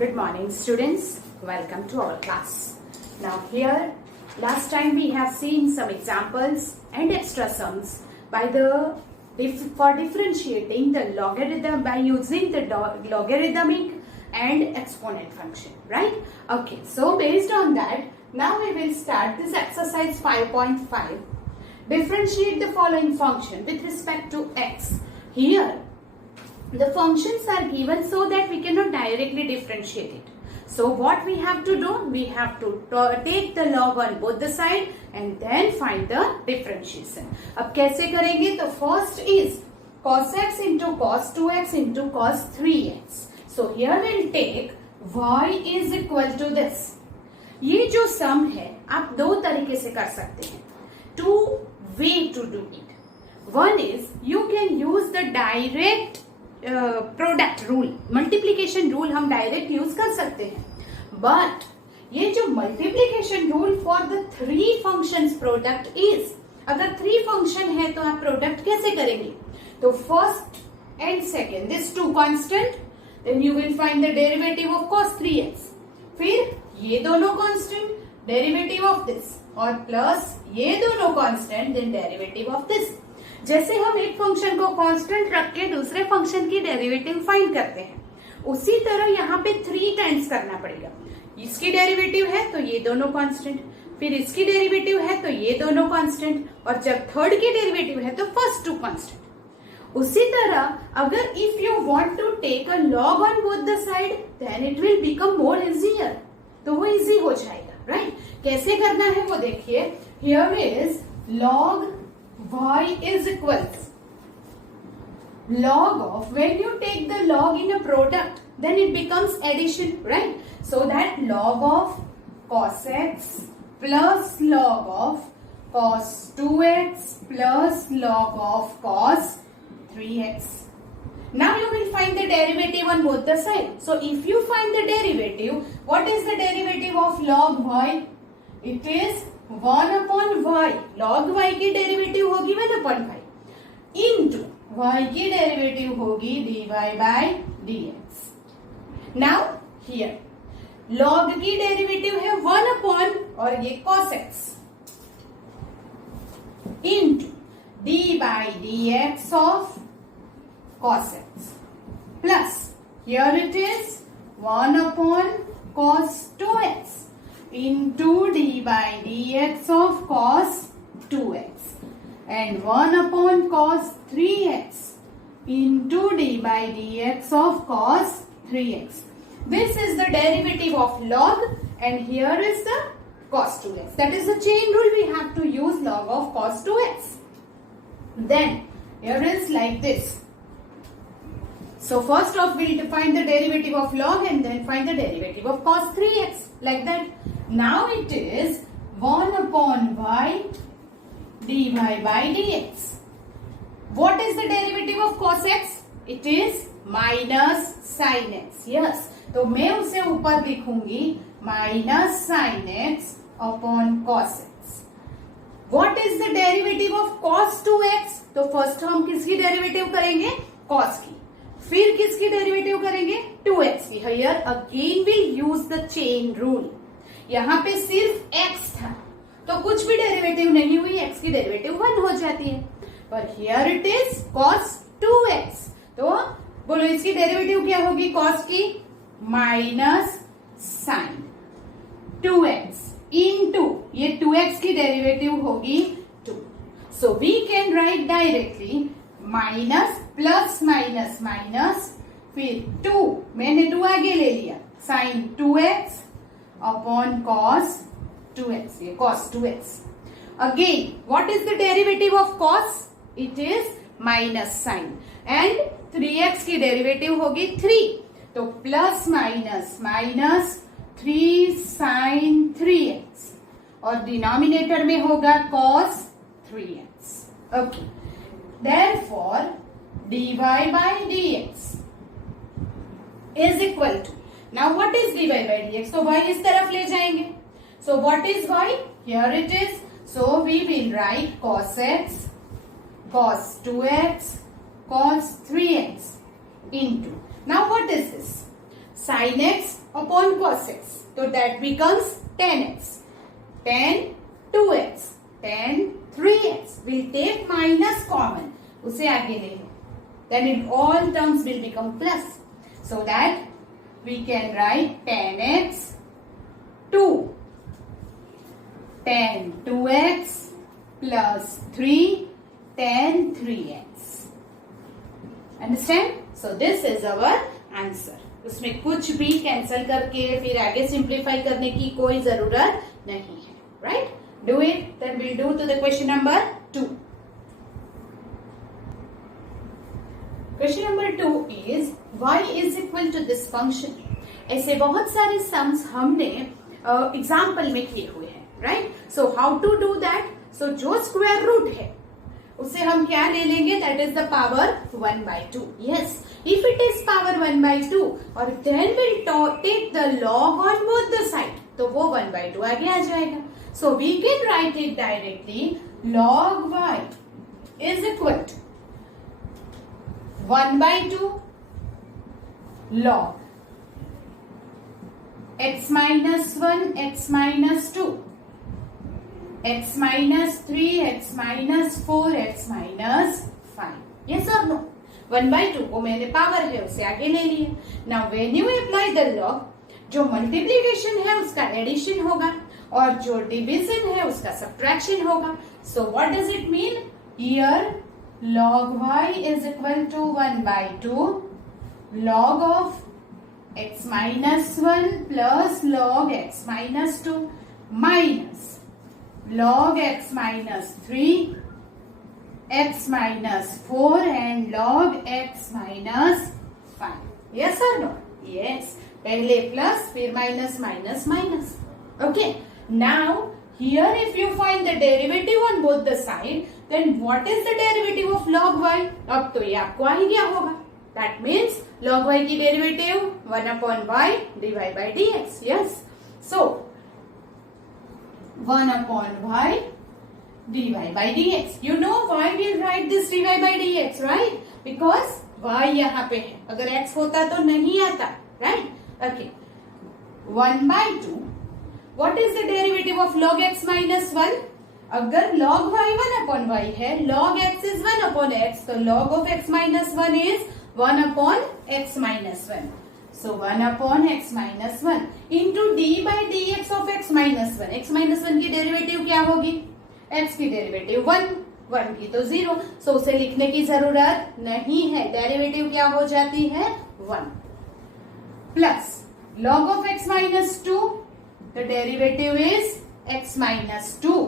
Good morning, students. Welcome to our class. Now here, last time we have seen some examples and extra sums for differentiating the logarithm by using the logarithmic and exponent function, right? Okay, so based on that, now we will start this exercise 5.5. Differentiate the following function with respect to x. Here, the functions are given so that we cannot directly differentiate it. So what we have to do? We have to take the log on both the side and then find the differentiation. अब कैसे करेंगे? तो first is cos x into cos 2x into cos 3x. So here we'll take y is equal to this. ये जो sum है आप दो तरीके से कर सकते हैं. Two way to do it. One is you can use the direct product rule, multiplication rule हम डायरेक्ट यूज कर सकते हैं. बट ये जो multiplication rule for the three functions product is, अगर थ्री फंक्शन है तो आप प्रोडक्ट कैसे करेंगे? तो first and second this two constant, then you will find the derivative of cos 3x. फिर ये दोनों कांस्टेंट, डेरिवेटिव ऑफ दिस, और प्लस ये दोनों constant, then derivative of this. जैसे हम एक फंक्शन को कांस्टेंट रख के दूसरे फंक्शन की डेरिवेटिव फाइंड करते हैं, उसी तरह यहाँ पे 3 टाइम्स करना पड़ेगा. इसकी डेरिवेटिव है तो ये दोनों कांस्टेंट, फिर इसकी डेरिवेटिव है तो ये दोनों कांस्टेंट, और जब थर्ड की डेरिवेटिव है तो फर्स्ट 2 कांस्टेंट. उसी तरह अगर if you want to take a log on both the side then it will become more easier. तो वो इजी हो जाएगा, राइट? कैसे करना है वो देखिए. Here is log y is equal to log of, when you take the log in a product then it becomes addition, right? So that log of cos x plus log of cos 2x plus log of cos 3x. Now you will find the derivative on both the sides. So if you find the derivative, what is the derivative of log y? It is 1 upon y. log y की derivative होगी 1 upon 5 into y की derivative होगी dy by dx. Now here log की derivative है 1 upon और ये cos x into d by dx of cos x plus here it is 1 upon cos 2x into d by dx of cos 2x and 1 upon cos 3x into d by dx of cos 3x. This is the derivative of log and here is the cos 2x. That is the chain rule, we have to use log of cos 2x. Then here is like this. So first off we'll find the derivative of log and then find the derivative of cos 3x, like that. Now it is 1 upon y dy by dx. What is the derivative of cos x? It is minus sin x. Yes, तो मैं उसे ऊपर लिखूंगी minus sin x upon cos x. What is the derivative of cos 2x? तो first हम किसकी derivative करेंगे? cos की. फिर किसकी डेरिवेटिव करेंगे? 2x की. Here again we'll use the chain rule. यहाँ पे सिर्फ x था तो कुछ भी डेरिवेटिव नहीं हुई, x की डेरिवेटिव 1 हो जाती है. पर here it is cos 2x, तो बोलो इसकी डेरिवेटिव क्या होगी? cos की माइनस साइन 2x इनटू ये 2x की डेरिवेटिव होगी 2. So we can write directly minus plus minus minus फिर 2, मैंने 2 आगे ले लिया, sign 2x upon cos 2x, ये cos 2x. Again, what is the derivative of cos? It is minus sin and 3x की derivative होगी 3, तो plus minus minus 3 sin 3x और डिनोमिनेटर में होगा cos 3x. Okay. Therefore, dy by dx is equal to, now what is dy by dx? So y इस तरफ ले जाएंगे. So what is y? Here it is. So we will write cos x, cos 2x, cos 3x into. Now what is this? sin x upon cos x. So that becomes 10x. 10 2x. 10 3x. We'll take minus common. उसे आगे ले लो. Then in all terms will become plus. So that we can write 10x 2. 10 2x plus 3 10 3x. Understand? So this is our answer. उसमें कुछ भी cancel करके फिर आगे simplify करने की कोई जरूरत नहीं है. Right? Do it. Then we'll do to the question number 2. Question number 2 is y is equal to this function. ऐसे बहुत सारे सम्स हमने एग्जाम्पल में किए हुए हैं. Right? So how to do that? So जो स्क्वायर रूट है उसे हम क्या ले लेंगे? That is the power 1/2. Yes, if it is power 1/2 और then will take the log on both the side, तो वो 1/2 आगे आ जाएगा. So we can write it directly. Log y is equal to 1/2 log x minus 1 x minus 2 x minus 3 x minus 4 x minus 5. yes or no? 1/2 को मैंने power है उसे आगे ले लिया. Now when you apply the log, जो multiplication है उसका एडिशन होगा और जो डिवीजन है उसका सब्ट्रैक्शन होगा. So what does it mean? Here log y is equal to 1/2 log of x minus 1 plus log x minus 2 minus log x minus 3 x minus 4 and log x minus 5. yes or no? yes. पहले plus फिर minus minus minus. okay, now here if you find the derivative on both the side, then what is the derivative of log y? अब तो ये आपको आ ही गया होगा. That means log y की derivative 1/y dy by dx. Yes. So 1/y dy by dx. You know why we write this dy by dx, right? Because y यहाँ पे है. अगर x होता तो नहीं आता, right? Okay. 1/2. What is the derivative of log x minus 1? अगर log y 1/y है, log x is 1/x, तो log of x minus 1 is 1/x minus 1. So 1/x minus 1 into d by dx of x minus 1. x minus 1 की derivative क्या होगी? x की derivative 1, 1 की तो 0. So उसे लिखने की जरूरत नहीं है. डेरिवेटिव क्या हो जाती है? 1. Plus log of x minus 2, the derivative is x minus 2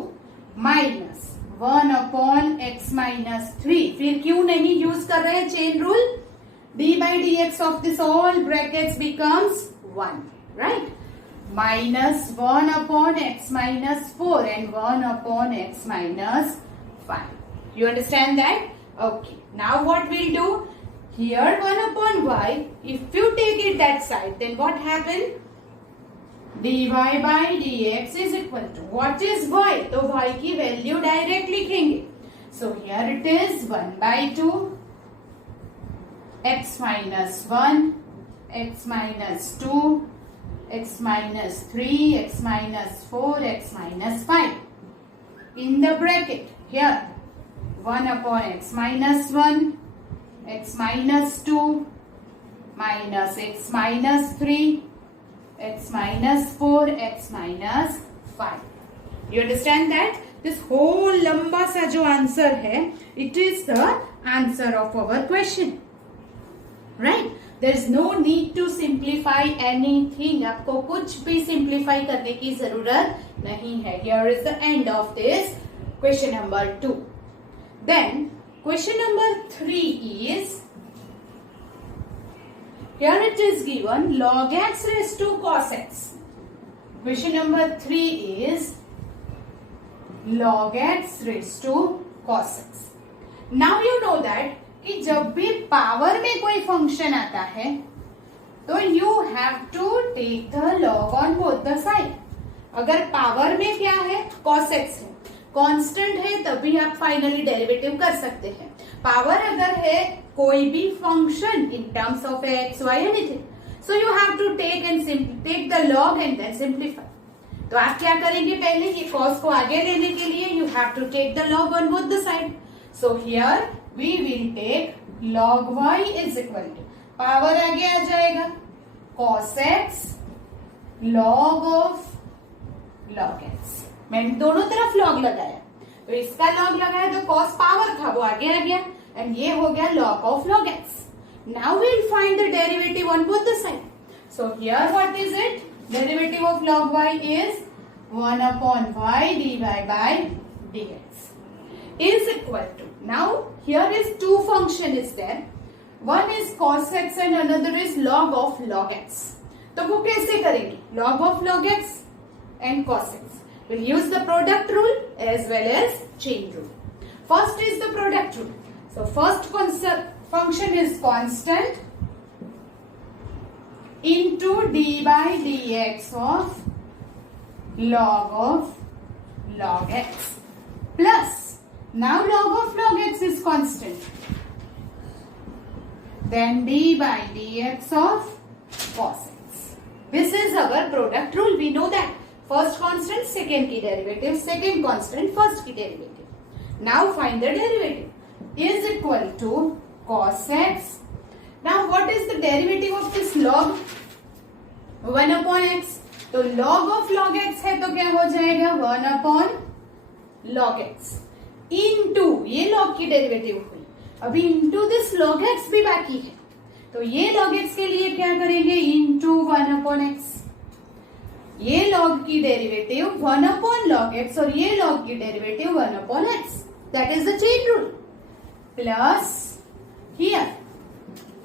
minus 1/x minus 3. फिर क्यों नहीं यूज कर रहे हैं chain rule? d by dx of this all brackets becomes 1, right? Minus 1/x minus 4 and 1/x minus 5. You understand that? Okay. Now what we'll do? Here 1/y, if you take it that side, then what happened? dy by dx is equal to, what is y? तो y की value direct लिखेंगे. So here it is 1/2 x minus 1 x minus 2 x minus 3 x minus 4 x minus 5. In the bracket here 1/x minus 1 x minus 2 minus x minus 3 x minus 4 x minus 5. You understand that? This whole लंबा सा जो answer है, it is the answer of our question. Right? There is no need to simplify anything. आपको कुछ भी simplify करने की जरूरत नहीं है. Here is the end of this question number 2. Then question number 3 is, here it is given log x raised to cos x. Question number 3 is log x raised to cos x. Now you know that कि जब भी power में कोई function आता है तो you have to take the log on both the side. अगर power में क्या है? cos x है, कांस्टेंट है, तभी आप फाइनली डेरिवेटिव कर सकते हैं. पावर अगर है कोई भी function in terms of x y anything, so you have to take the log and then simplify. तो आप क्या करेंगे, पहले ये cos को आगे लेने के लिए you have to take the log on both the side. So here we will take log y is equal to power आगे आ जाएगा cos x log of log x. मैंने दोनों तरफ log लगाया, तो इसका log लगाया तो cos पावर था वो आगे आ गया and ये हो गया log of log x. Now we'll find the derivative on both the sides. So here what is it? Derivative of log y is 1 upon y dy by dx is equal to, now here is two function is there, one is cos x and another is log of log x. तो वो कैसे करेंगे, log of log x and cos x. We'll use the product rule as well as chain rule. First is the product rule. So first function is constant into d by dx of log x plus, now log of log x is constant, then d by dx of cos x. This is our product rule. We know that first constant, second key derivative, second constant, first key derivative. Now find the derivative is equal to cos x. Now what is the derivative of this log? 1 upon x. तो log of log x है तो क्या हो जाएगा 1 upon log x into, ये log की derivative हुई, अभी into this log x भी बाकी है, तो ये log x के लिए क्या करेंगे into 1 upon x. ये log की डेरिवेटिव 1 upon log x और ये log की derivative 1 upon x. That is the chain rule. Plus here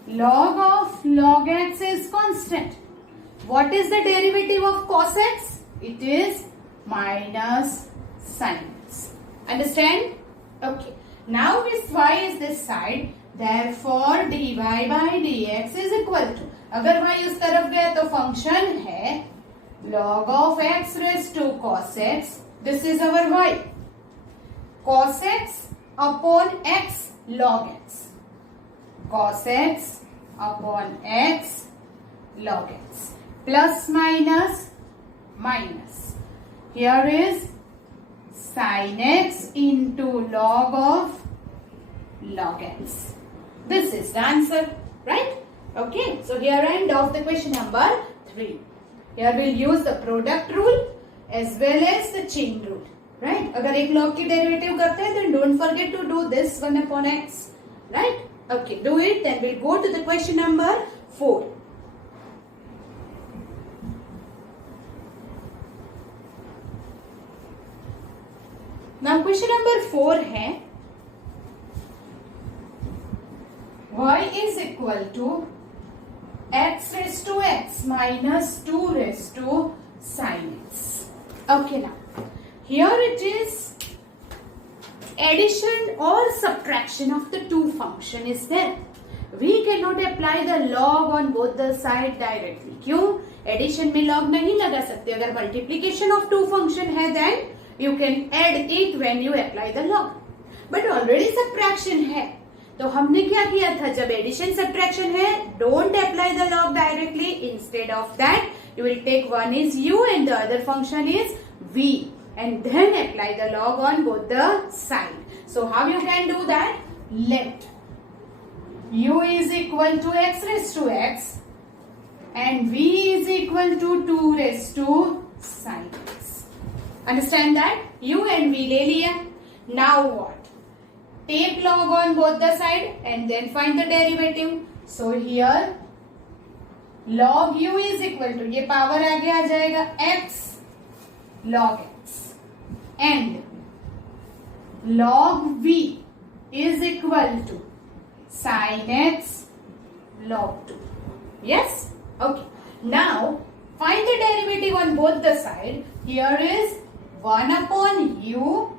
log of log x is constant. What is the derivative of cos x? It is minus sin x. Understand? Okay. Now this y is this side. Therefore dy by dx is equal to, अगर y उस तरफ गया तो function है log of x raised to cos x. This is our y. Cos x upon x log x. Cos x upon x log x. Plus minus minus. Here is sin x into log of log x. This is the answer, right? Okay, so here end of the question number 3. Here we'll use the product rule as well as the chain rule, right? अगर एक log की derivative करते हैं then don't forget to do this 1 upon x, right? Okay, do it. Then we'll go to the question number 4. Now question number 4 है y is equal to x raised to x minus 2 raised to sin x. Okay, now here it is addition or subtraction of the two function is there. We cannot apply the log on both the side directly. क्यों? Addition में log नहीं लगा सकते. अगर multiplication of two function है then you can add it when you apply the log. But already subtraction है. तो हमने क्या किया था, जब addition subtraction है don't apply the log directly. Instead of that you will take one is u and the other function is v and then apply the log on both the side. So how you can do that? Let u is equal to x raised to x and v is equal to 2 raised to sin x. Understand that? u and v ले लिया. Now what? Take log on both the side and then find the derivative. So here log u is equal to, ये power आगे आ जाएगा x log x and log v is equal to sin x log 2. Yes? Okay. Now find the derivative on both the side. Here is 1 upon u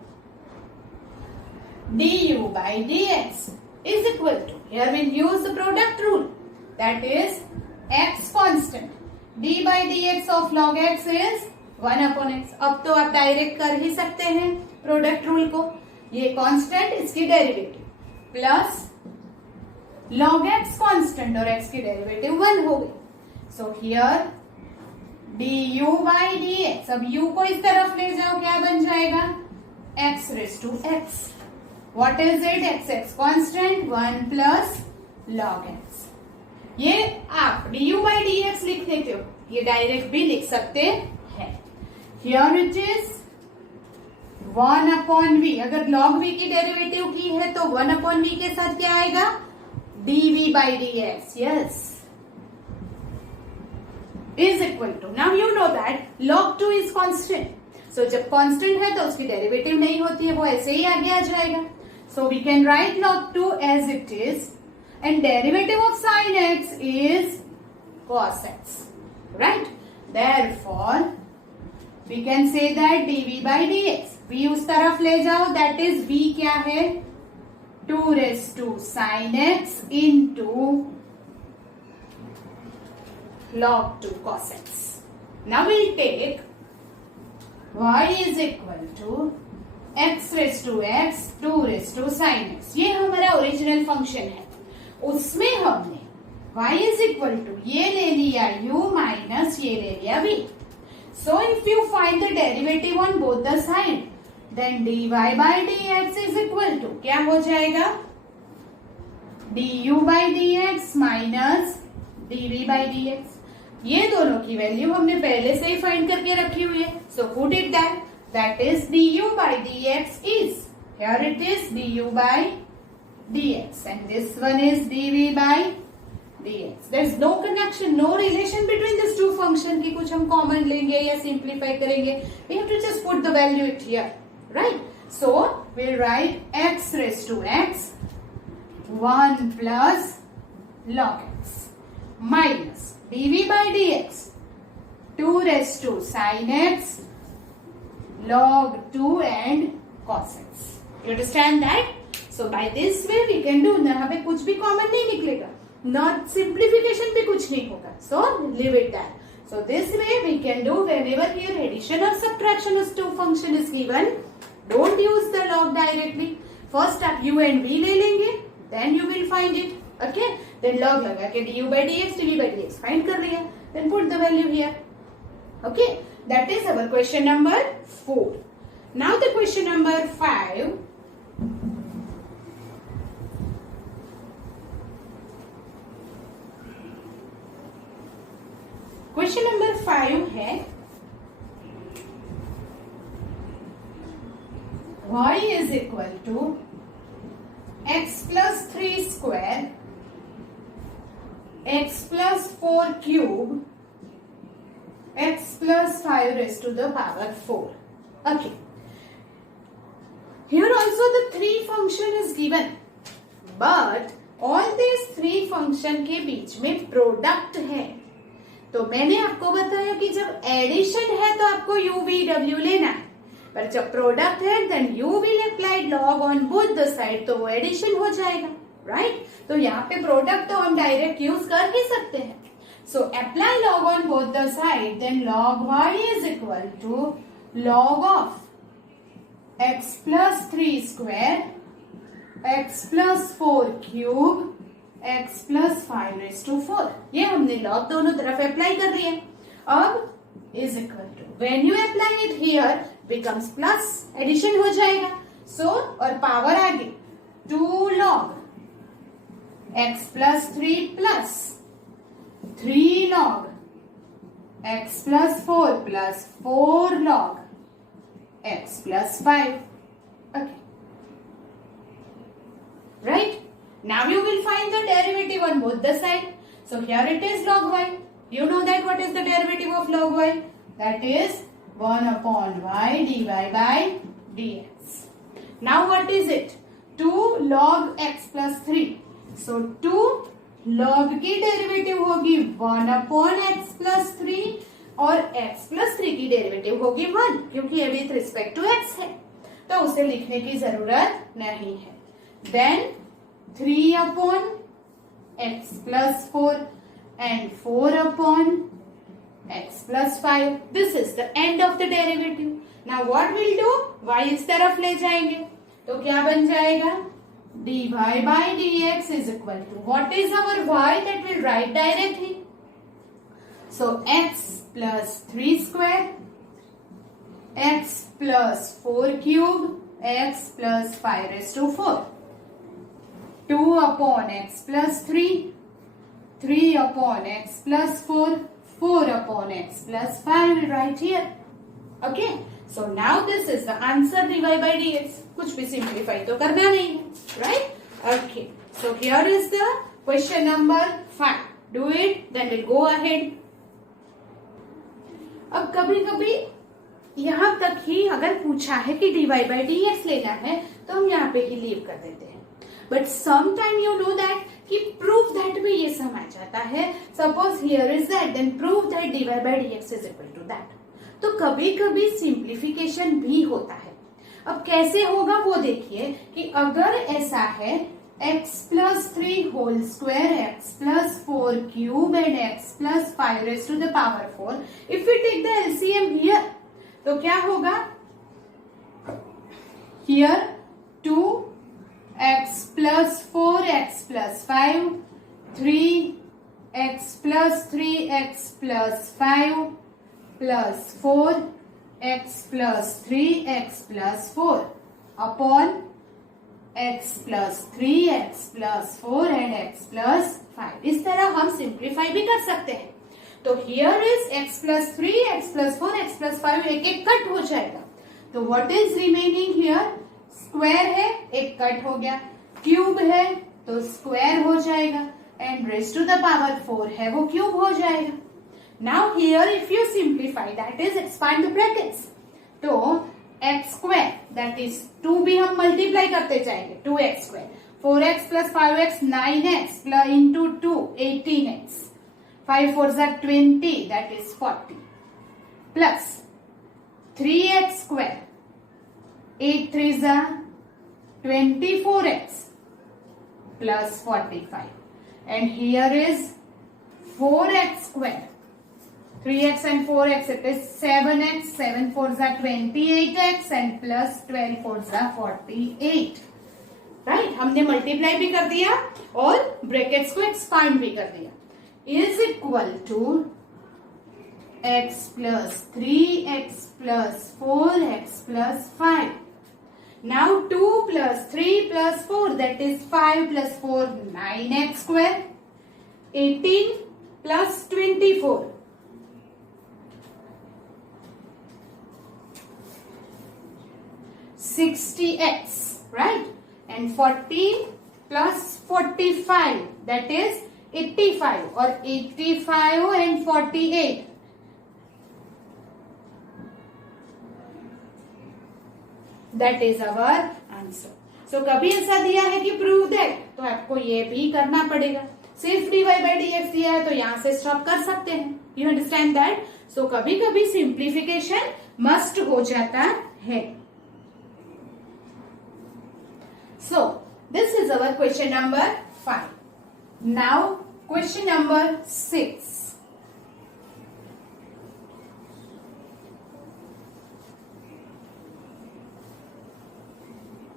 du by dx is equal to, here we'll use the product rule, that is x constant, d by dx of log x is 1 upon x. अब तो आप direct कर ही सकते हैं product rule को. ये constant, इसकी derivative plus log x constant और x की डेरिवेटिव 1 हो गई. So here du by dx, अब u को इस तरफ ले जाओ, क्या बन जाएगा? x raised to x. What is it? x constant 1 plus log x. ये आप du by dx लिख देते हो, ये डायरेक्ट भी लिख सकते हैं. Here it is 1 upon v. अगर log v की डेरिवेटिव की है तो 1 upon v के साथ क्या आएगा? dv by dx. Yes. Is equal to. Now you know that log 2 is constant. So जब constant है तो उसकी डेरिवेटिव नहीं होती है, वो ऐसे ही आगे आ जाएगा. So we can write log 2 as it is, and derivative of sin x is cos x. Right? Therefore, we can say that dv by dx. v उस तरफ ले जाओ, that is v क्या है? 2 raised to sin x into log 2 cos x. Now we'll take y is equal to x raised to x 2 raised to sin x. ये हमारा original function है. उसमें हमने y is equal to ये ले लिया u माइनस ये ले लिया v. So if you find the derivative on both the side, then dy by dx is equal to क्या हो जाएगा? du by dx minus dv by dx. ये दोनों की वैल्यू हमने पहले से ही फाइंड करके रखी हुई है. So put it that is du by dx is, here it is du by dx and this one is dv by dx. there is no connection, no relation between these two function की कुछ हम common लेंगे या simplify करेंगे. we have to just put the value it here, right? So we'll write x raised to x 1 plus log x minus dv by dx 2 raised to sin x log 2 and cos x. You understand that? So by this way we can do. यहाँ पे कुछ भी common नहीं निकलेगा, not simplification भी कुछ नहीं होगा. So leave it there. So this way we can do whenever here addition or subtraction of two function is given. Don't use the log directly. First आप u and v ले लेंगे, then you will find it. Okay? Then log लगा के du by dx, dv by dx find कर लिया. Then put the value here. Okay? That is our question number 4. Now the question number 5. Question number 5 है y is equal to x plus 3 square x plus 4 cube x plus 5 raised to the power 4. Okay. Here also the 3 function is given, but all these 3 function के बीच में product है. तो मैंने आपको बताया कि जब एडिशन है तो आपको u v w लेना है, पर जब प्रोडक्ट है then u will apply log on both the side, तो वो एडिशन हो जाएगा. राइट? तो यहाँ पे प्रोडक्ट तो हम डायरेक्ट यूज कर ही सकते हैं. So apply log on both the side, then log y is equal to log of x plus 3 square x plus 4 cube x plus 5 raised to 4. ये हमने log दोनों तरफ अप्लाई कर दिया. अब is equal to, when you apply it here becomes plus, addition हो जाएगा. सो और पावर आगे 2 log x plus 3 plus 3 log x plus 4 plus 4 log x plus 5. Okay. Right? Now you will find the derivative on both the side. So here it is log y. You know that what is the derivative of log y? That is 1 upon y dy by dx. Now what is it? 2 log x plus 3. So 2 log की derivative होगी 1 upon x plus 3 और x plus 3 की derivative होगी 1, क्योंकि ये with respect to x है, तो उसे लिखने की जरूरत नहीं है. Then 3 upon x plus 4 and 4 upon x plus 5. This is the end of the derivative. Now what we'll do? y इस तरफ ले जाएंगे, तो क्या बन जाएगा? dy by dx is equal to, what is our y that we'll write directly? So x plus 3 square, x plus 4 cube, x plus 5 raised to 4. 2 upon x plus 3, 3 upon x plus 4, 4 upon x plus 5 right here. Okay. So now this is the answer dy by dx. कुछ भी simplify तो करना नहीं है, right? Okay. So here is the question number 5. Do it, then we'll go ahead. अब कभी कभी यहाँ तक ही अगर पूछा है कि dy by dx लेना है तो हम यहाँ पे ही लीव कर देते हैं. But sometime you know that कि prove that में ये सम आ जाता है. Suppose here is that, then prove that dy by dx is equal to that. तो कभी कभी सिंप्लीफिकेशन भी होता है. अब कैसे होगा वो देखिए कि अगर ऐसा है x plus 3 whole square, x plus 4 cube and x plus 5 raised to the power 4. If we take the LCM here, तो क्या होगा? Here 2x plus 4, x plus 5, 3x plus 3, x plus 5 plus 4, x plus 3, x plus 4 upon x plus 3, x plus 4 and x plus 5. इस तरह हम simplify भी कर सकते हैं. तो here is x plus 3, x plus 4, x plus 5 एक एक कट हो जाएगा. तो what is remaining here? Square है, एक कट हो गया. क्यूब है तो स्क्वायर हो जाएगा. And raise to the power 4 है वो क्यूब हो जाएगा. Now here if you simplify, that is expand the brackets. तो x square that is 2 भी हम मल्टीप्लाई करते जाएंगे. 2x square, 4x plus 5x 9x plus into 2 18x, 5 4s are 20 that is 40 plus 3x square, 8 3s are 24x plus 45, and here is 4x square. 3x and 4x, it is 7x, 7 4s are 28x and plus 12 4s are 48. Right, हमने multiply भी कर दिया और brackets को expand भी कर दिया. Is equal to x plus 3x plus 4x plus 5. Now 2 plus 3 plus 4, that is 5 plus 4, 9x square, 18 plus 24. 60x, right? And 14 plus 45, that is 85, or 85 and 48. That is our answer. So कभी ऐसा दिया है कि prove that, तो आपको ये भी करना पड़ेगा. सिर्फ dy by dx दिया है तो यहाँ से स्टॉप कर सकते हैं. You understand that? So कभी कभी सिंप्लीफिकेशन मस्ट हो जाता है. So, this is our question number 5. Now, question number 6.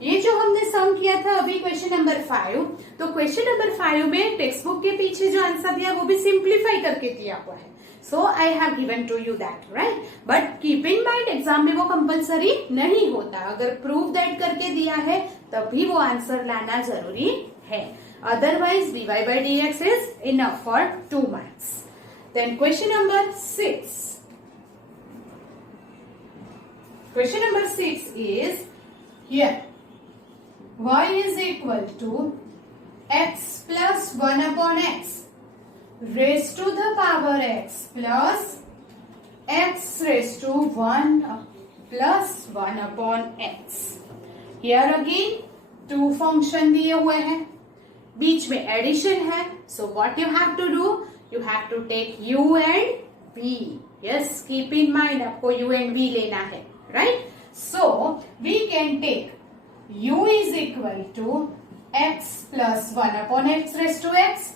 ये जो हमने सम किया था अभी क्वेश्चन नंबर 5, तो क्वेश्चन नंबर 5 में टेक्स्ट बुक के पीछे जो आंसर दिया वो भी सिंप्लीफाई करके दिया हुआ है. So I have given to you that, right? But keep in mind exam में वो कंपलसरी नहीं होता. अगर प्रूव दैट करके दिया है तभी वो आंसर लाना जरूरी है. Otherwise dy by dx is enough for 2 marks. Then question number 6. Question number 6 is here. Y is equal to x plus 1 upon x raised to the power x plus x raised to 1 plus 1 upon x. Here again 2 function दिए हुए हैं, बीच में addition है. So what you have to do? You have to take u and v. Yes, keep in mind आपको u and v लेना है, right? So we can take u is equal to x plus 1 upon x raised to x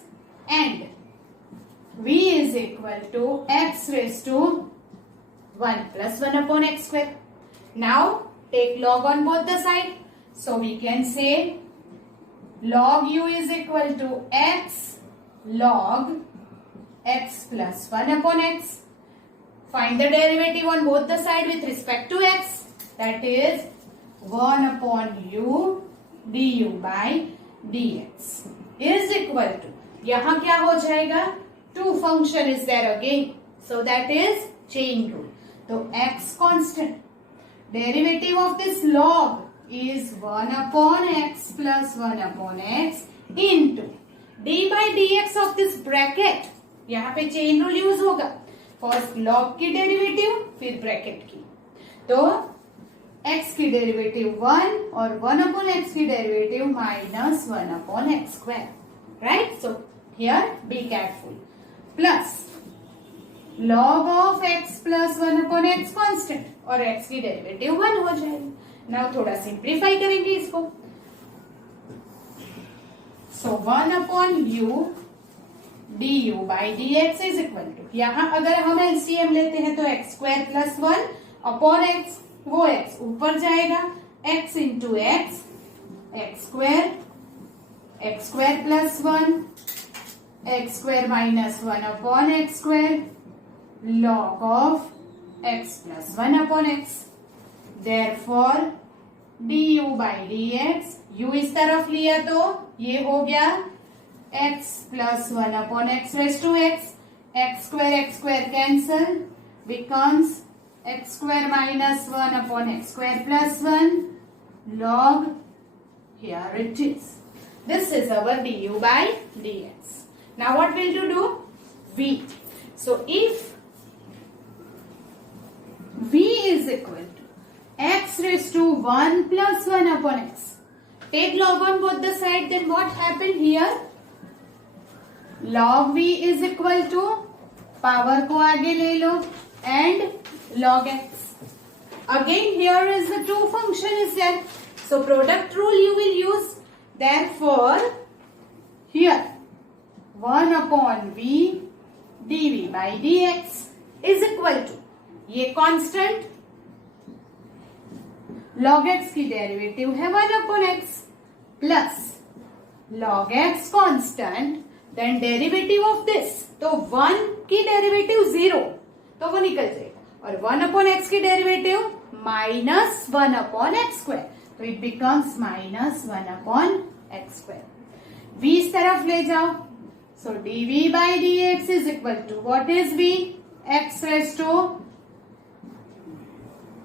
and v is equal to x raised to 1 plus 1 upon x square. Now take log on both the side. So we can say log u is equal to x log x plus 1 upon x. Find the derivative on both the side with respect to x. That is 1 upon u du by dx is equal to, यहाँ क्या हो जाएगा, two function is there again, so that is chain rule. तो x constant, derivative of this log is 1 upon x plus 1 upon x into d by dx of this bracket. यहाँ पे chain rule use होगा, first log की derivative फिर bracket की. तो x की derivative 1 और 1 upon x की derivative minus 1 upon x square. Right? So here be careful. Plus log of x plus 1 upon x constant और x की डेरिवेटिव 1 हो जाएगी. नाउ थोड़ा सिंप्लीफाई करेंगे इसको. So 1 upon u du by dx is equal to, यहाँ अगर हम LCM लेते हैं तो x square plus 1 upon x, वो x ऊपर जाएगा, x into x, x square plus 1, x square minus 1 upon x square, log of x plus 1 upon x. Therefore du by dx, u इस तरफ लिया तो ये हो गया x plus 1 upon x raised to x square cancel, becomes x square minus 1 upon x square plus 1 log, here it is. This is our du by dx. Now what will you do? V. So if v is equal to x raised to 1 plus 1 upon x, take log on both the side, then what happened here? Log v is equal to, power को आगे ले लो, and log x. Again here is the two function is there, so product rule you will use. Therefore here 1 upon v dv by dx is equal to, ये constant, log x की derivative है 1 upon x plus log x constant, then derivative of this, तो 1 की derivative 0, तो वो निकल जाएगा, और 1 upon x की derivative minus 1 upon x square, तो it becomes minus 1 upon x square. v इस तरफ ले जाओ, so dv by dx is equal to, what is v? x raised to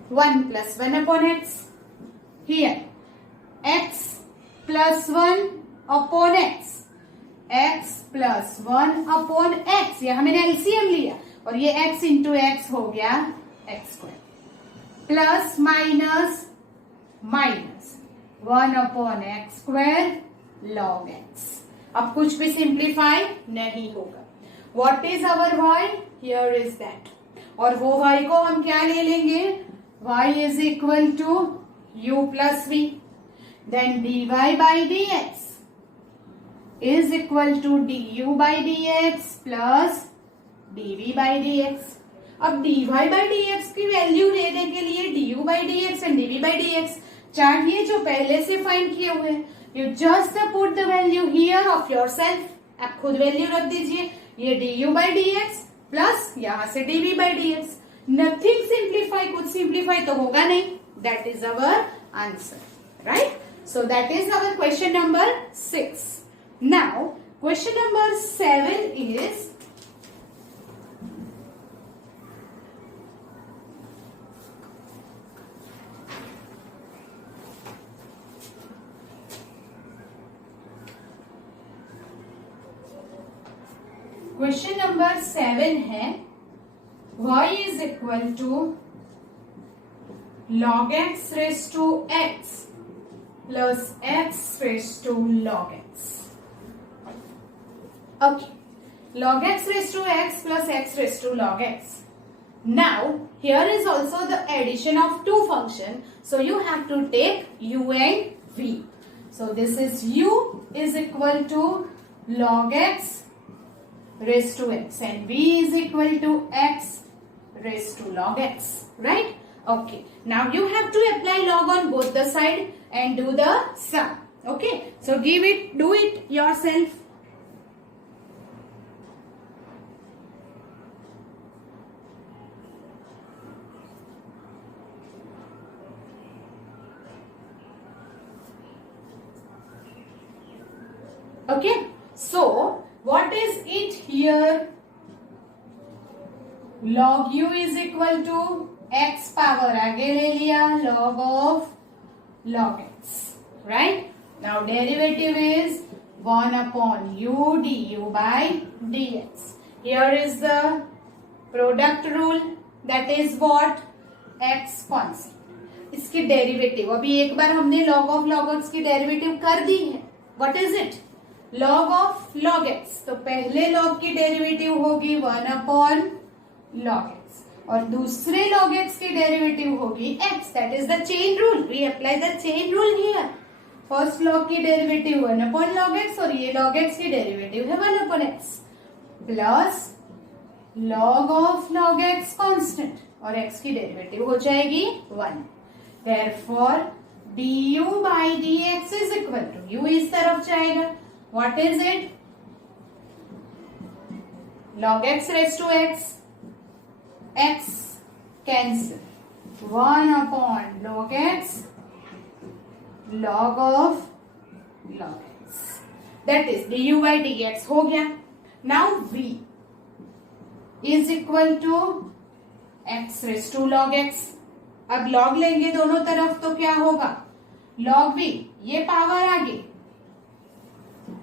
1 plus 1 upon x. Here x plus 1 upon x, x plus 1 upon x, यहाँ मैंने LCM लिया और ये x into x हो गया x square, plus minus 1 upon x square log x. अब कुछ भी सिंप्लीफाई नहीं होगा. What is our y? Here is that. और वो y को हम क्या ले लेंगे? y is equal to u plus v. Then dy by dx is equal to du by dx plus dv by dx. अब dy by dx की value लेने के लिए du by dx and dv by dx चाहिए जो पहले से find किए हुए हैं. You just put the value here of yourself. आप खुद वैल्यू रख दीजिए. ये du by dx प्लस यहाँ से dv by dx. Nothing simplify, कुछ simplify तो होगा नहीं. That is our answer, right? So that is our question number 6. Now question number 7 is, question number 7 है y is equal to log x raised to x plus x raised to log x. Okay, log x raised to x plus x raised to log x. Now here is also the addition of two functions, so you have to take u and v. So this is u is equal to log x raised to x and v is equal to x raised to log x, right? Okay, now you have to apply log on both the side and do the sum. Okay, so do it yourself. Okay, so what is it here? Log u is equal to x power आगे ले लिया log of log x, right? Now derivative is 1 upon u du by dx. Here is the product rule, that is what? x constant. इसकी derivative अभी एक बार हमने log of log x की derivative कर दी है. What is it? log of log x. तो पहले log की डेरिवेटिव होगी 1 upon log x और दूसरे log x की डेरिवेटिव होगी x. That is the chain rule. We apply the chain rule here. First log की डेरिवेटिव 1 upon log x और ये log x की डेरिवेटिव है 1 upon x plus log of log x constant और x की derivative हो जाएगी 1. Therefore du by dx is equal to, u इस तरफ जाएगा. What is it? log x raised to x cancel. 1 upon log x log of log x. That is du by dx हो गया. Now v is equal to x raised to log x. अब log लेंगे दोनों तरफ तो क्या होगा? log v, ये पावर आगे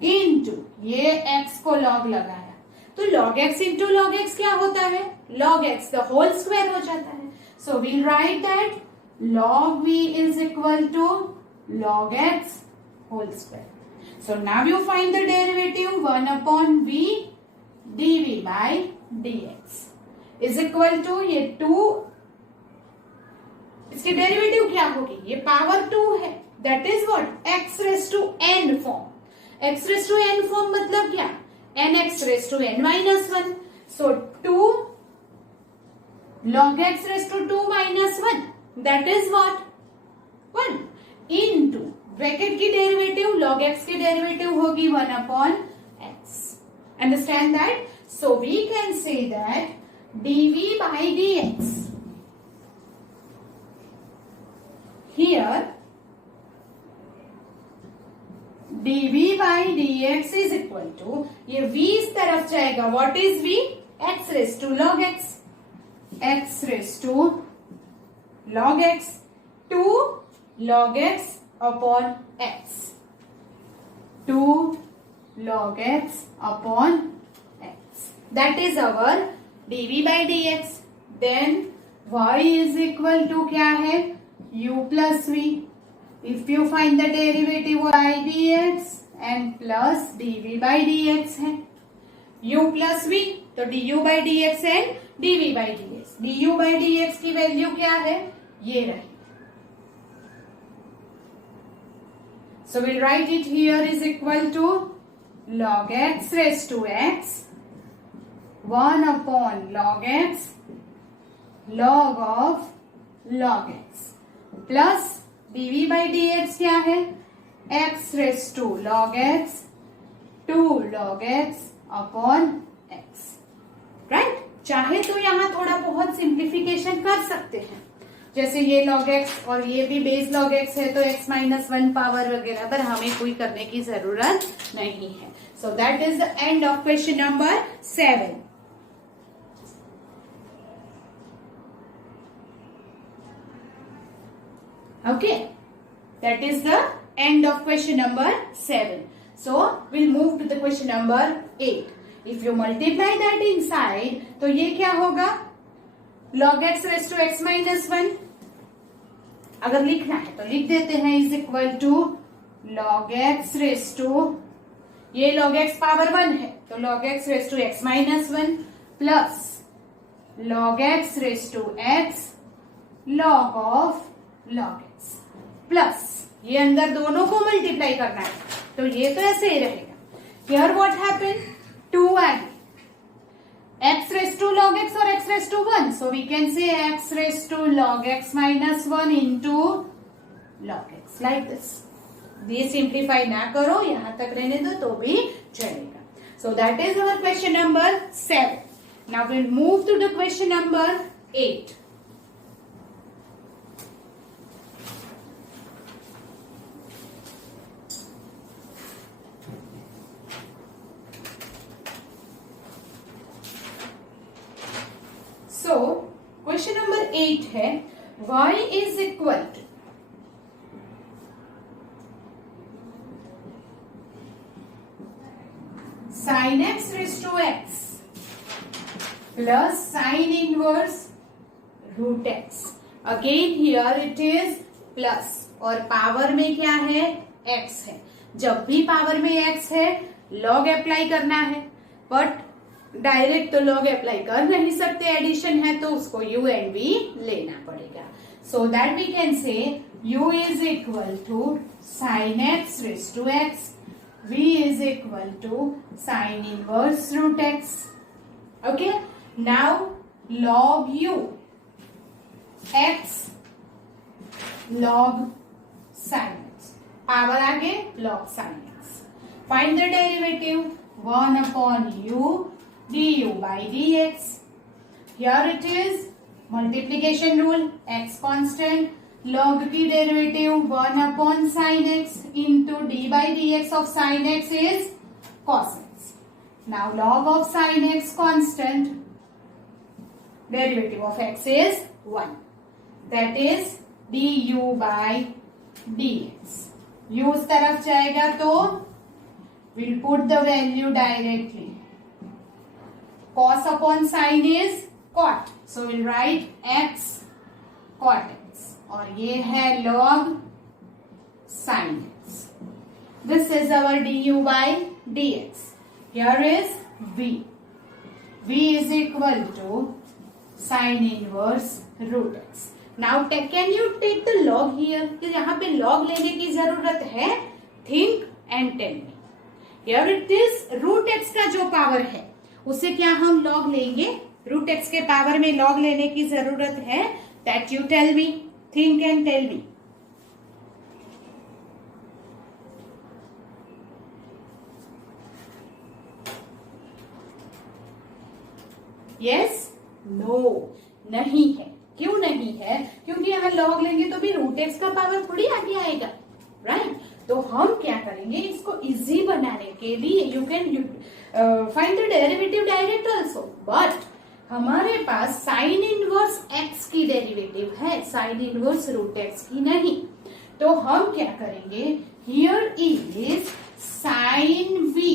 इंटू ये x को log लगाया तो log x into log x क्या होता है? log x the whole square हो जाता है. So we'll write that log v is equal to log x whole square. So now you find the derivative 1 upon v dv by dx is equal to ये 2, इसकी derivative क्या होगी? ये पावर 2 है. That is what? x raise to n form. x raise to n form मतलब क्या? nx raise to n minus 1. So 2 log x raise टू 2 minus 1. That is what? 1 into bracket की डेरिवेटिव log x की derivative होगी 1 upon x. Understand that? So we can say that dv by dx here dv by dx is equal to, ये v इस तरफ जाएगा. What is v? x raised to log x. x raised to log x 2 log x upon x. 2 log x upon x. That is our dv by dx. Then y is equal to क्या है? u plus v. If you find the derivative of by dx and plus dv by dx है u plus v तो du by dx and dv by dx. du by dx की value क्या है? ये रही. So we'll write it here is equal to log x raised to x 1 upon log x log of log x plus dv by dx क्या है? x raised to log x 2 log x upon x. Right? चाहे तो यहाँ थोड़ा बहुत simplification कर सकते हैं. जैसे ये log x और ये भी बेस log x है तो x minus 1 पावर वगैरह, पर हमें कोई करने की जरूरत नहीं है. So that is the end of question number 7. Okay, that is the end of question number 7. So we'll move to the question number 8. If you multiply that inside, तो ये क्या होगा? log x raised to x minus 1. अगर लिखना है तो लिख देते हैं is equal to log x raised to, ये log x पावर 1 है तो log x raised to x minus 1 plus log x raised to x log of log x plus ये अंदर दोनों को मल्टीप्लाई करना है तो ये तो ऐसे ही रहेगा. Here what happen? 2 आगे x raised to log x और x raised to 1. So we can say x raised to log x minus 1 into log x like this. ये सिंप्लीफाई ना करो, यहां तक रहने दो तो भी चलेगा. So that is our question number 7. Now we'll move to the question number 8. So question number 8 है y is equal to sin x raised to x plus sin inverse root x. Again here it is plus और power में क्या है x है. जब भी power में x है log अप्लाई करना है, बट डायरेक्ट तो log अप्लाई कर नहीं सकते, एडिशन है तो उसको u and v लेना पड़ेगा. So that we can say u is equal to sin x raised to x, v is equal to sin inverse root x. Okay, now log u x log sin x, power आगे log sin x. Find the derivative 1 upon u du by dx. Here it is multiplication rule, x constant, log की derivative 1 upon sin x into d by dx of sin x is cos x. Now log of sin x constant, derivative of x is 1. That is du by dx. u उस तरफ जाएगा तो we'll put the value directly. Cos upon sin is cot. So we'll write x cot x. और ये है log sin x. This is our du by dx. Here is v. v is equal to sin inverse root x. Now can you take the log here? कि यहाँ पे log लेने की जरूरत है. Think and tell me. Here it is root x का जो power है उसे क्या हम log लेंगे? रूट एक्स के पावर में लॉग लेने की जरूरत है. That you tell me, think and tell me. Yes, no, नहीं है. क्यों नहीं है? क्योंकि यहाँ लॉग लेंगे तो भी रूट एक्स का पावर थोड़ी आगे आएगा, राइट? तो हम क्या करेंगे, इसको इजी बनाने के लिए you can find the derivative direct also, but हमारे पास साइन इनवर्स एक्स की डेरिवेटिव है, साइन इनवर्स रूट एक्स की नहीं. तो हम क्या करेंगे, here is sine v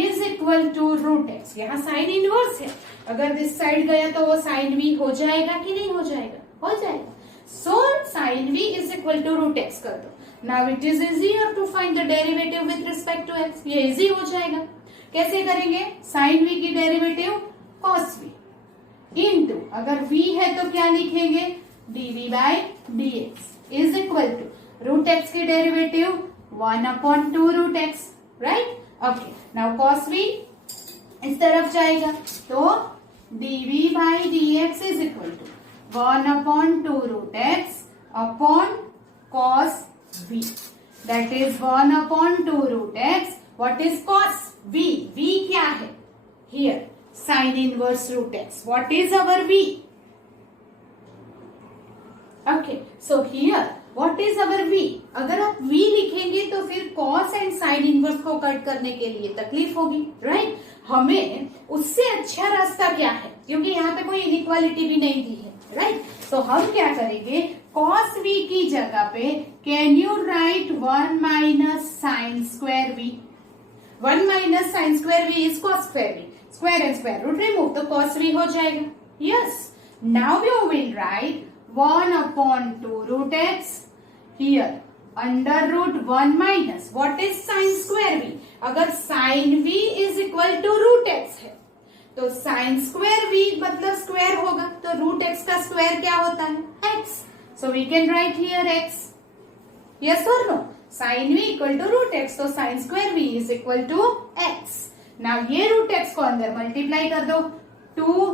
is equal to root x. यहाँ साइन इनवर्स है, अगर दिस साइड गया तो वो साइन वी हो जाएगा कि नहीं हो जाएगा? हो जाएगा. So sine v is equal to root x कर दो. Now it is easier to find the derivative with respect to x. ये इजी हो जाएगा. कैसे करेंगे? साइन वी की डेरिवेटिव cos v इंटू, अगर v है तो क्या लिखेंगे, dv by dx is equal to root x की derivative 1 upon 2 root x, right? Okay, now cos v इस तरफ जाएगा तो dv by dx is equal to 1 upon 2 root x upon cos v. That is 1 upon 2 root x. What is cos v? v क्या है? Here sin inverse root x. What is our v? Okay, so here what is our v? अगर आप v लिखेंगे तो फिर cos and sin inverse को cut करने के लिए तकलीफ होगी, राइट? हमें उससे अच्छा रास्ता क्या है, क्योंकि यहाँ पे कोई इनइक्वालिटी भी नहीं दी है, राइट? तो हम क्या करेंगे, cos v की जगह पे can you write 1 minus sin square v? 1 minus sin square v is cos square v. Square and square root remove तो cos v हो जाएगा. Yes, now you will write 1 upon 2 root x here under root 1 minus what is sine square v. अगर sine v is equal to root x है तो sine square v मतलब square होगा, तो root x का square क्या होता है? x. So we can write here x. Yes और no? Sine v equal to root x, तो sine square v is equal to x. Now ये रूट एक्स को अंदर मल्टीप्लाई कर दो, 2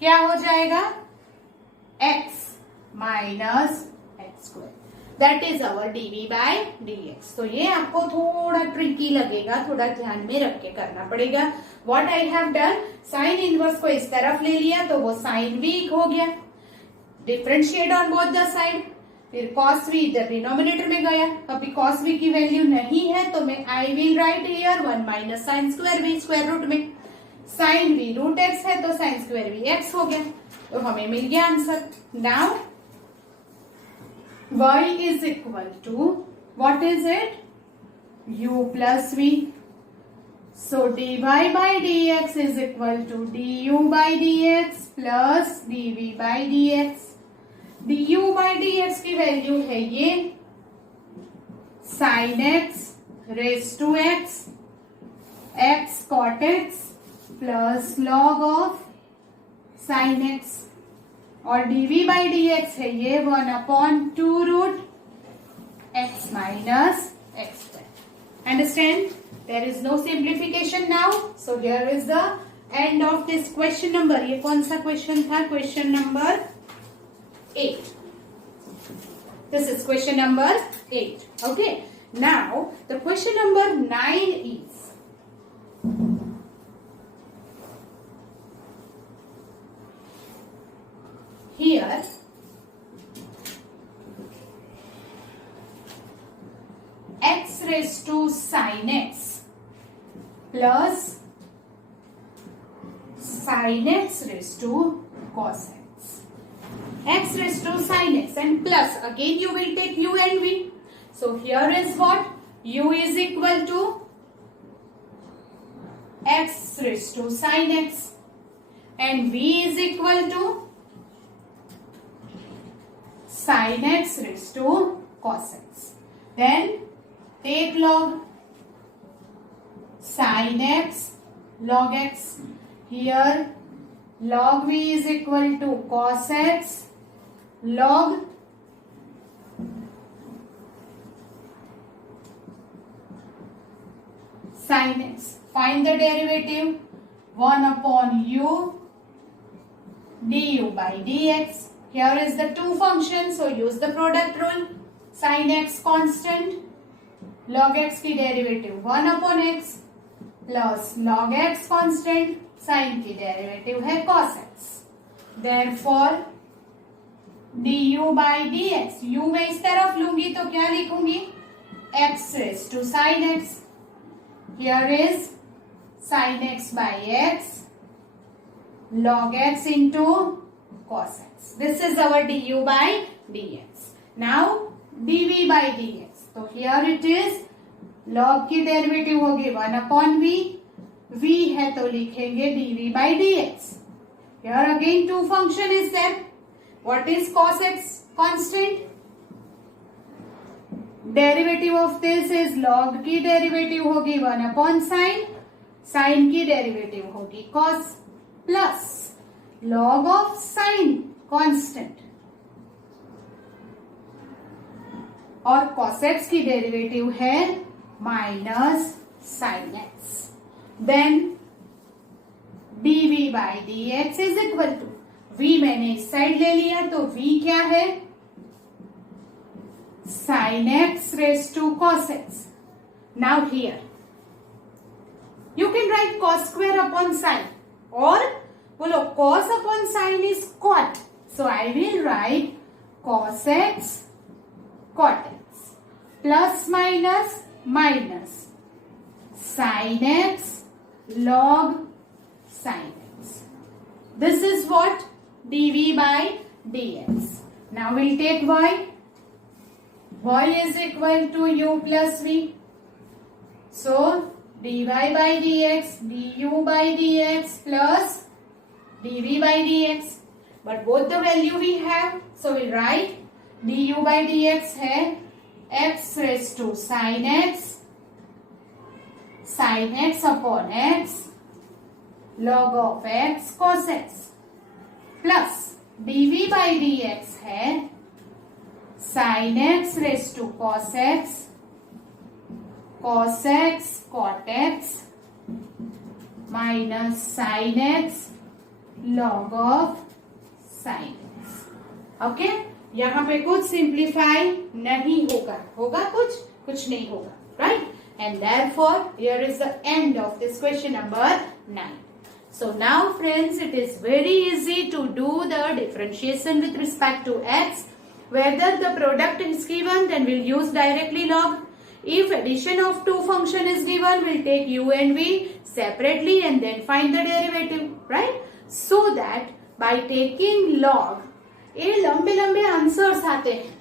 क्या हो जाएगा, x minus x square. That is our dv by dx. तो ये आपको थोड़ा ट्रिकी लगेगा, थोड़ा ध्यान में रख के करना पड़ेगा. What I have done, sine inverse को इस तरफ ले लिया तो वो साइन v हो गया, differentiate on both the side. फिर cos v इधर डिनोमिनेटर में गया, अभी cos v की वैल्यू नहीं है तो मैं I will write here 1 minus sine square v square root में. साइन v रूट एक्स है तो साइन स्क्वायर v एक्स हो गया, तो हमें मिल गया answer. Now y is equal to what is it, u plus v. So dy by dx is equal to du by dx plus dv by dx. du by dx की value है ये sin x raised to x, x cot x plus log of sin x, और dv by dx है ये 1/2 root x minus x square. Understand? There is no simplification now. So here is the end of this question number. ये कौन सा question था? Question number 8. This is question number 8. Okay. Now the question number 9 is, here x raised to sin x plus sin x raised to cos x. X raised to sin x and plus again you will take u and v. So here is what, u is equal to x raised to sin x and v is equal to sin x raised to cos x. Then take log sin x log x. Here log v is equal to cos x log sin x. Find the derivative, 1/u du by dx. Here is the two functions, so use the product rule. Sin x constant, log x की derivative 1/x plus log x constant, sin की derivative है cos x. Therefore du by dx, u मैं इस तरफ लूंगी तो क्या लिखूंगी, x raised to sin x. Here is sin x by x log x into cos x. This is our du by dx. Now dv by dx. तो here it is, log की derivative होगी 1/v, v है तो लिखेंगे dv by dx. Here again two function is there. What is cos x constant? Derivative of this is log की derivative होगी 1/sin, sin की derivative होगी cos plus log of sin constant और cos x की derivative है minus sin x. Then dv by dx is equal to, v मैंने इस side ले लिया तो v क्या है, sin x raised to cos x. Now here you can write cos square upon sin, or बोलो cos upon sin is cot. So I will write cos x cot x plus minus minus sin x log sin x. This is what, dv by dx. Now we'll take y. Y is equal to u plus v. So dy by dx, du by dx plus dv by dx. But both the value we have, so we write du by dx है x raised to sin x upon x log of x cos x plus dv by dx है sin x raised to cos x cot x minus sin x log of sin x. Okay, यहाँ पे कुछ simplify नहीं होगा, होगा कुछ नहीं होगा, right? And therefore here is the end of this question number 9. So now friends, it is very easy to do the differentiation with respect to x. Whether the product is given, then we'll use directly log. If addition of two function is given, we'll take u and v separately and then find the derivative, right? So that by taking log, ये लंबे लंबे answers आते हैं,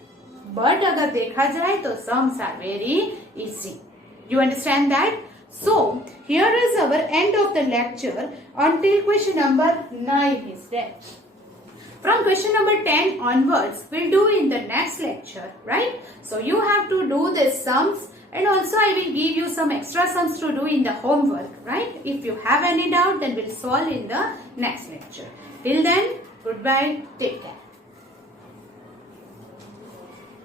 but अगर देखा जाए तो sums are very easy. You understand that? So here is our end of the lecture until question number 9 is there. From question number 10 onwards, we'll do in the next lecture, right? So you have to do these sums, and also I will give you some extra sums to do in the homework, right? If you have any doubt, then we'll solve in the next lecture. Till then, goodbye, take care.